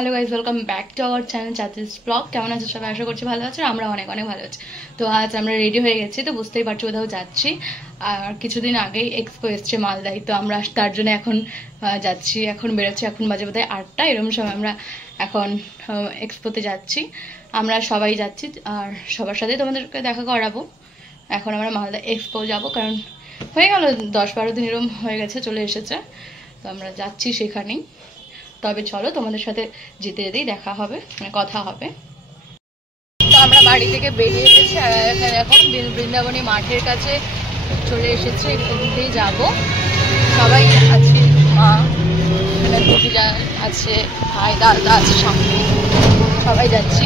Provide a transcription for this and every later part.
Hello guys, welcome back to our channel Chachi's vlog. কেমন আছে সবাই? আশা করছি ভালো আছে। আমরা অনেক অনেক ভালো আছি। তো আজ আমরা রেডি হয়ে গেছি, তো বুঝতেই পারছি কোথাও যাচ্ছি। আর কিছুদিন আগেই এক্সপো এসছে মালদায়, তো আমরা তার জন্য এখন যাচ্ছি। এখন বেরোচ্ছি, এখন বাজে বোধহয় 8টা এরকম সময়। আমরা এখন এক্সপোতে যাচ্ছি, আমরা সবাই যাচ্ছি। আর সবার সাথেই তোমাদেরকে দেখা করাবো। এখন আমরা মালদা এক্সপো যাব, কারণ হয়ে গেল 10-12 দিন এরকম হয়ে গেছে, চলে এসেছে। তো আমরা যাচ্ছি সেখানেই। তবে চলো, তোমাদের সাথে যেতে যেতেই দেখা হবে, মানে কথা হবে। তো আমরা বাড়ি থেকে বেরিয়ে গেছি, আর এখানে এখন বৃন্দাবনী মাঠের কাছে চলে এসেছি। এখানেই যাব, সবাই আছে, মা দিদিরা আছে, ভাই দাদা আছে, সামনে সবাই যাচ্ছি।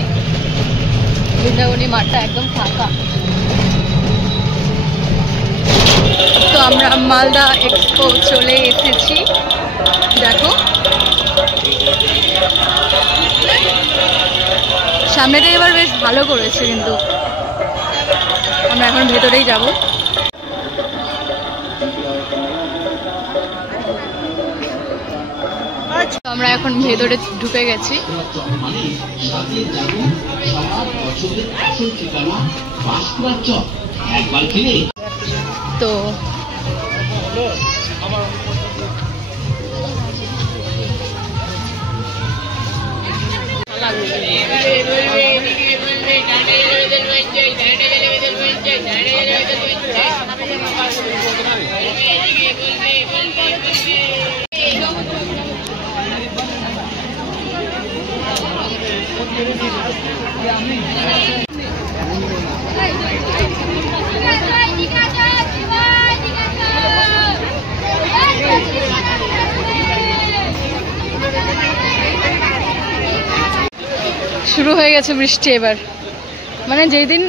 বৃন্দাবনী মাঠটা একদম ফাঁকা। তো আমরা মালদা এক্সপো চলে এসেছি, দেখো সামনেটা এবার বেশ ভালো করেছে, কিন্তু আমরা এখন ভেতরেই যাব। আমরা এখন ভেতরে ঢুকে গেছি। তো শুরু হয়ে গেছে বৃষ্টি এবার, মানে যেই দিন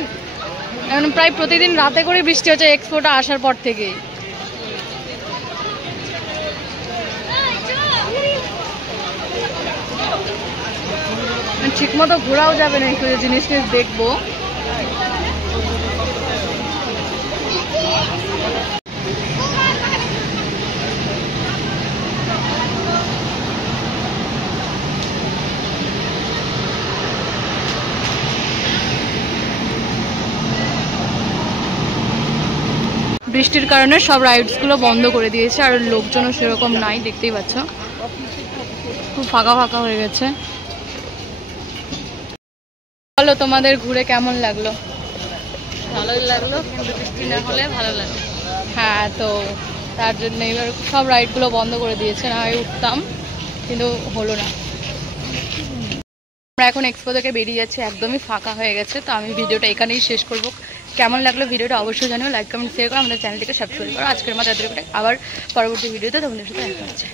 এখন প্রায় প্রতিদিন রাতে করে বৃষ্টি হচ্ছে এক্সপোটা আসার পর থেকেই। ঠিক মতো ঘোরাও যাবে না, একটু জিনিস দেখবো। বৃষ্টির কারণে সব রাইডসগুলো বন্ধ করে দিয়েছে, আর লোকজনও সেরকম নাই, দেখতেই পাচ্ছ খুব ফাঁকা ফাঁকা হয়ে গেছে। বলো, তোমাদের ঘুরে কেমন লাগলো? ভালোই লাগলো, কিন্তু বৃষ্টি না হলে ভালো লাগলো। হ্যাঁ, তো তার জন্য এবার সব রাইডগুলো বন্ধ করে দিয়েছে, না হয় উঠতাম, কিন্তু হলো না। আমরা এখন এক্সপো থেকে বেরিয়ে যাচ্ছি, একদমই ফাঁকা হয়ে গেছে। তো আমি ভিডিওটা এখানেই শেষ করব। কেমন লাগলো ভিডিওটা অবশ্যই জানিও, লাইক কমেন্ট শেয়ার করো, আমাদের চ্যানেলটিকে সাবস্ক্রাইব করো। আজকের মতো এদের আবার পরবর্তী ভিডিওতে তোমাদের সাথে দেখা হচ্ছে।